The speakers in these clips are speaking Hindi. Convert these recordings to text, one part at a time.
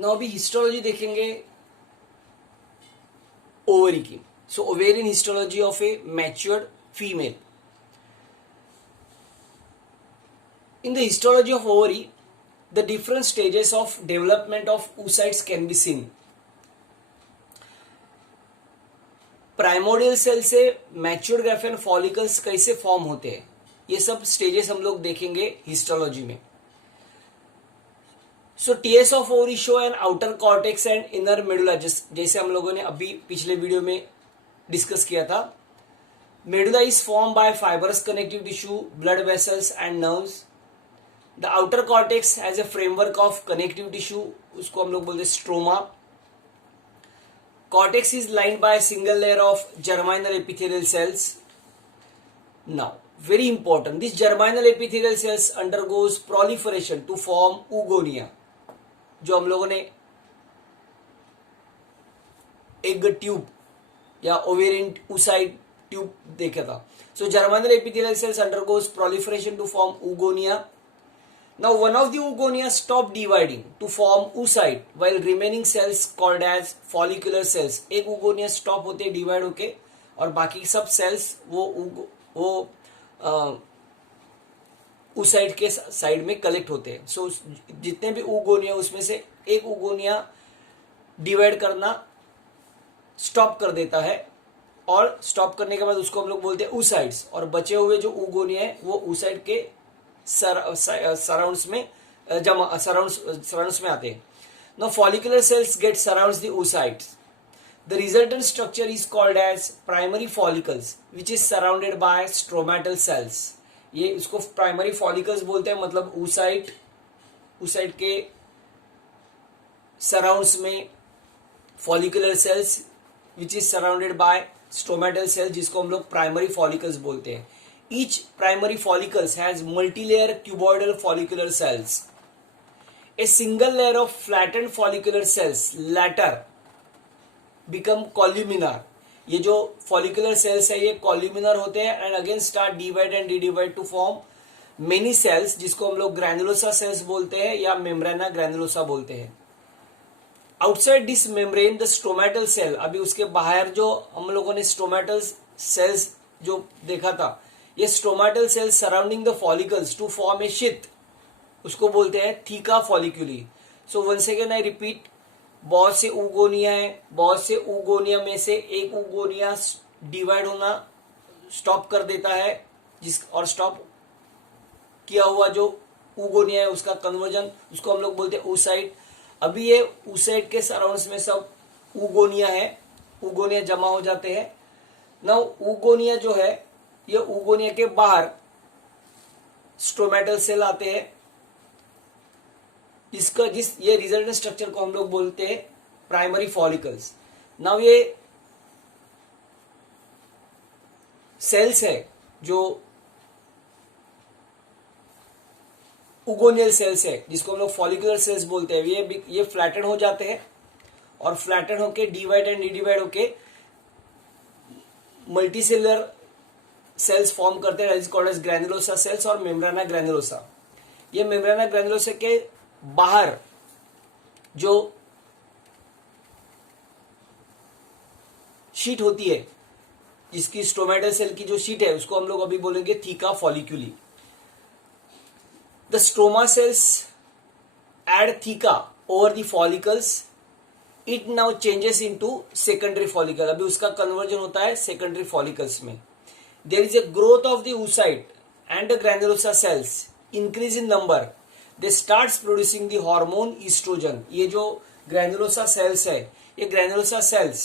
नाउ अभी हिस्टोलॉजी देखेंगे ओवरी की. So ovarian histology of a matured female. In the histology of ovary, the different stages of development of oocytes can be seen. Primordial cell से मैच्योर्ड ग्राफेन फॉलिकल्स कैसे फॉर्म होते हैं, ये सब स्टेजेस हम लोग देखेंगे हिस्टोलॉजी में. So TS of ovary show an outer cortex and inner medulla, जैसे हम लोगों ने अभी पिछले वीडियो में डिस्कस किया था. Medulla is form by fibrous connective tissue, blood vessels and nerves. The outer cortex has a framework of connective tissue, उसको हम लोग बोलते हैं stroma. Cortex is lined by single layer of germinal epithelial cells. Now very important, this germinal epithelial cells undergoes proliferation to form oogonia, जो हम लोगों ने एग ट्यूब या ओवेरियन oocyte ट्यूब देखा था. So germinal epithelial cells undergoes proliferation to form oogonia. Now one of the oogonia stop dividing to form oocyte while remaining cells called as follicular cells. एक oogonia stop होते हैं डिवाइड होके और बाकी सब सेल्स वो oocyte के साइड में कलेक्ट होते हैं. सो जितने भी oogonia उसमें से एक oogonia डिवाइड करना स्टॉप कर देता है और स्टॉप करने के बाद उसको हम लोग बोलते हैं oocytes, और बचे हुए जो oogonia है वो oocyte के सराउंड्स में सराउंड्स में आते हैं. Now follicular cells get surrounds the oocytes. The resultant structure is called as primary follicles which is surrounded by stromal cells. ये उसको प्राइमरी फॉलिकल्स बोलते हैं, मतलब oocyte के सराउंड्स में follicular cells which is surrounded by stromal cells, जिसको हम लोग प्राइमरी फॉलिकल्स बोलते हैं. Each primary follicles has multilayer cuboidal follicular cells. A single layer of flattened follicular cells later become columnar. ये जो follicular cells है ये columnar होते हैं and again start divide and redivide to form many cells, जिसको हम लोग granulosa cells बोलते हैं या membrana granulosa बोलते हैं. Outside this membrane the stromatal cell, अभी उसके बाहर जो हम लोगों ने stromatal cells जो देखा था, ये stromal cells surrounding the follicles to form a sheath, उसको बोलते हैं theca folliculi. So once again I repeat, बहुत से ऊगोनिया है, बहुत से ऊगोनिया में से एक ऊगोनिया डिवाइड होना स्टॉप कर देता है, और स्टॉप किया हुआ जो ऊगोनिया है उसका कन्वर्जन, उसको हम लोग बोलते हैं oocyte. अभी ये oocyte के सराउंड्स में सब ऊगोनिया है, ऊगोनिया जमा हो जाते हैं. नाउ ऊगोनिया जो है ये ऊगोनिया के बाहर स्ट्रोमेटल सेल आते हैं, ये रिजल्टेंट स्ट्रक्चर को हम लोग बोलते हैं प्राइमरी फॉलिकल्स. नाउ ये सेल्स है जो ऊगोनियल सेल्स है, जिसको हम लोग फॉलिकुलर सेल्स बोलते हैं, ये फ्लैटन हो जाते हैं और फ्लैटन होके डिवाइड एंड रिडिवाइड होके मल्टीसेलर सेल्स फॉर्म करते हैं, कॉल्ड एज ग्रैनुलोसा सेल्स और मेम्ब्राना ग्रैनुलोसा. ये मेम्ब्राना ग्रैनुलोसा के बाहर जो शीट होती है, जिसकी स्ट्रोमेटल सेल की जो शीट है उसको हम लोग अभी बोलेंगे theca folliculi. The stroma cells add theca over the follicles. It now changes into secondary follicle, अभी उसका कन्वर्जन होता है सेकेंडरी फॉलिकल्स में. There is a growth of the oocyte and the granulosa cells increase in number. They starts producing the hormone estrogen. ये जो granulosa cells है, ये granulosa cells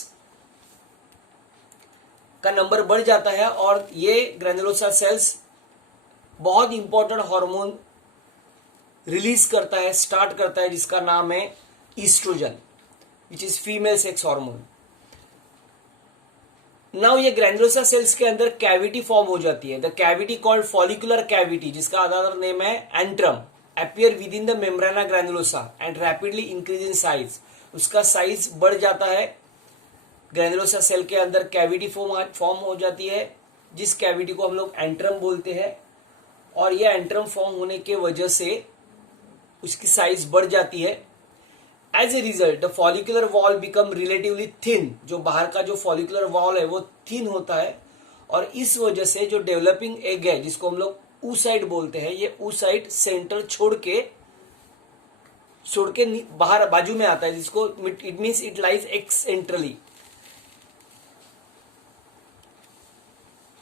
का नंबर बढ़ जाता है और ये granulosa cells बहुत इंपॉर्टेंट हार्मोन रिलीज करता है, स्टार्ट करता है, जिसका नाम है oestrogen, which is female sex hormone. Now ये ग्रैनुलोसा सेल्स के अंदर कैविटी फॉर्म हो जाती है. The cavity called follicular cavity, जिसका अदर नेम है antrum, appear within the membrana granulosa and rapidly increase in size. उसका साइज बढ़ जाता है, ग्रैनुलोसा सेल के अंदर कैविटी फॉर्म हो जाती है, जिस कैविटी को हम लोग एंट्रम बोलते हैं. और यह एंट्रम फॉर्म होने के वजह से उसकी साइज बढ़ जाती है as a result the follicular wall become relatively thin, जो बाहर का जो फॉलिकुलर वॉल है वो थिन होता है, और इस वजह से जो डेवलपिंग एग है जिसको हम लोग oocyte बोलते हैं, ये oocyte सेंटर छोड़ के बाहर बाजू में आता है, जिसको it means it lies eccentrically.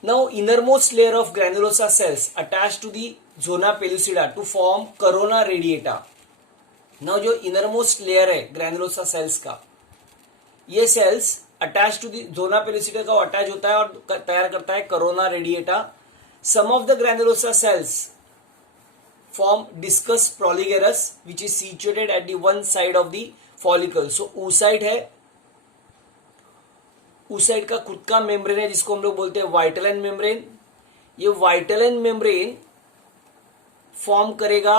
Now innermost layer of granulosa cells attached to the zona pellucida to form corona radiata. Now जो innermost layer है granulosa cells का, ये cells attached to the zona pellucida का अटैच होता है और तैयार करता है corona radiata. Some of the granulosa cells form discus proligerus which is situated at the one side of the follicle. So oocyte है, oocyte का खुद का मेम्ब्रेन है जिसको हम लोग बोलते हैं वाइटलन मेम्ब्रेन. ये वाइटलन मेम्ब्रेन फॉर्म करेगा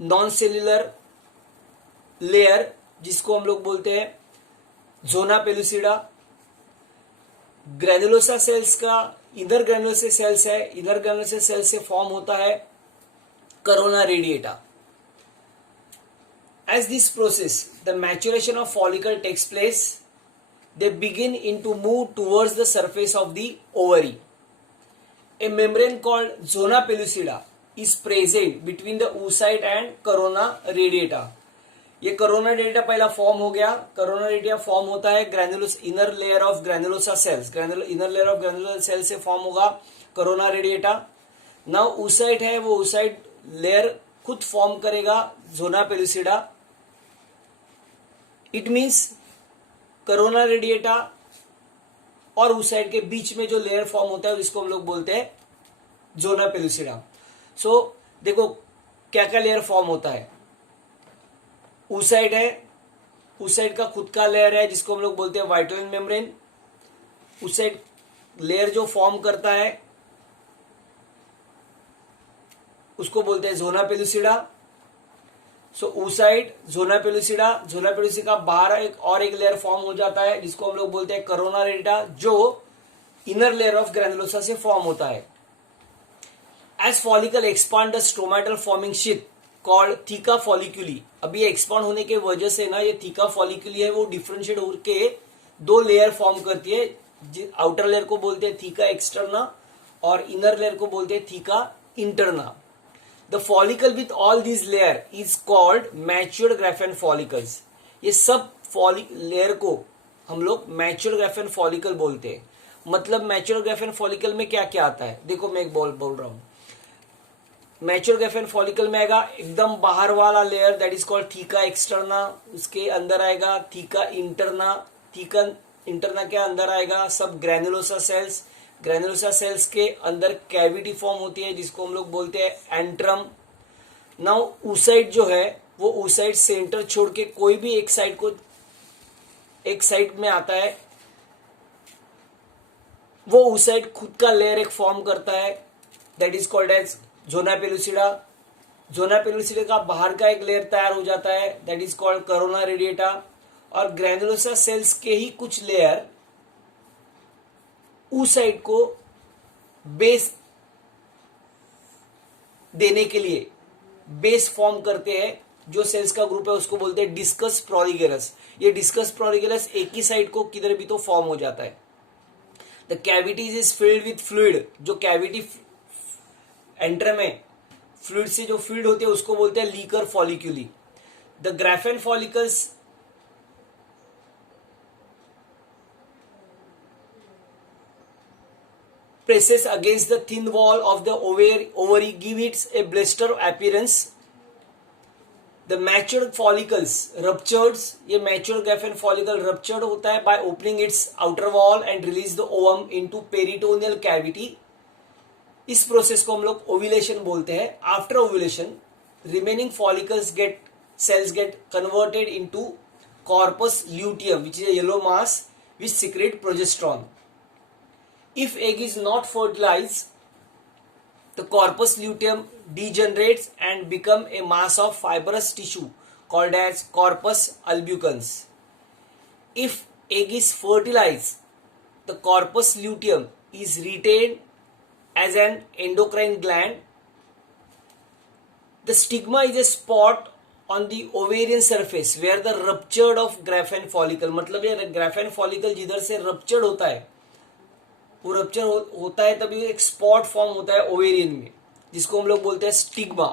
नॉन सेल्यूलर लेयर जिसको हम लोग बोलते हैं जोना पेलुसिडा. ग्रेनुलोसा सेल्स का इनर ग्रेनुलोसा सेल्स है, इनर ग्रेनुलोसा सेल्स से फॉर्म होता है corona radiata. As this process, the maturation of follicle takes place, they begin to move towards the surface of the ovary. A membrane called zona pellucida is present between the oocyte and corona radiata. ये corona radiata पहला फॉर्म हो गया. corona radiata फॉर्म होता है granulosa inner layer of granulosa cells, inner layer of granulosa cell से फॉर्म होगा corona radiata. नाउ oocyte है, वो oocyte लेयर खुद फॉर्म करेगा zona pellucida. It means corona radiata और oocyte के बीच में जो लेयर फॉर्म होता है जिसको हम लोग बोलते हैं जोना पेलुसिडा. सो देखो क्या क्या लेयर फॉर्म होता है. oocyte है, oocyte का खुद का लेयर है जिसको हम लोग बोलते हैं वाइटलन मेम्ब्रेन. oocyte लेयर जो फॉर्म करता है उसको बोलते हैं zona pellucida. So oocyte, zona pellucida, zona pellucida का बाहर एक लेयर फॉर्म हो जाता है जिसको हम लोग बोलते हैं करोना रेडिएटा, जो इनर लेयर ऑफ ग्रैनुलोसा से फॉर्म होता है. As follicle expand the stromal forming sheath called theca folliculi. अभी एक्सपांड होने के वजह से ना ये थीका फॉलिक्यूली है वो डिफरेंशिएट होकर दो लेयर फॉर्म करती है. आउटर लेयर को बोलते हैं थीका एक्सटर्ना और इनर लेयर को बोलते हैं theca interna. The follicle with all these layer is called matured Graafian follicles. ये सब लेयर को हम लोग matured Graafian follicle बोलते हैं. मतलब matured Graafian follicle में क्या क्या आता है, देखो मैं एक बोल रहा हूँ. matured Graafian follicle में आएगा एकदम बाहर वाला layer that is called theca externa. उसके अंदर आएगा थीका इंटरना. थीका इंटरना के अंदर आएगा सब ग्रैनुलोसा सेल्स. ग्रैनुलोसा सेल्स के अंदर कैविटी फॉर्म होती है जिसको हम लोग बोलते हैं एंट्रम. नाउ oocyte जो है वो oocyte सेंटर छोड़ के कोई भी एक साइड में आता है. वो oocyte खुद का लेयर एक फॉर्म करता है that is called as zona pellucida. Zona pellucida का बाहर का एक लेयर तैयार हो जाता है that is called corona radiata. और ग्रैनुलोसा सेल्स के ही कुछ लेयर oocyte को बेस देने के लिए बेस फॉर्म करते हैं. जो सेल्स का ग्रुप है उसको बोलते हैं डिस्कस प्रोलिगेरस. ये डिस्कस प्रोलिगेरस एक ही साइड को किधर भी तो फॉर्म हो जाता है. The cavities is filled with fluid. जो कैविटी एंट्रम है फ्लूइड से जो फील्ड होते हैं उसको बोलते हैं liquor folliculi. The Graafian follicles presses against the thin wall of the ovary give it a blister appearance. The matured follicles ruptures. ये matured Graafian follicle ruptured होता है by opening its outer wall and release the ovum into peritoneal cavity. इस प्रोसेस को हम लोग ओव्यूलेशन बोलते हैं. After ovulation remaining follicles cells get converted into corpus luteum which is a yellow mass which secrete progesterone. If egg is not fertilized, the corpus luteum degenerates and become a mass of fibrous tissue called as corpus albicans. If egg is fertilized, the corpus luteum is retained as an endocrine gland. The stigma is a spot on the ovarian surface where the ruptured of Graafian follicle, मतलब ये ग्राफेन फॉलिकल जिधर से रप्चर्ड होता है, वो रप्चर होता है तभी एक स्पॉट फॉर्म होता है ओवेरियन में, जिसको हम लोग बोलते हैं स्टिग्मा.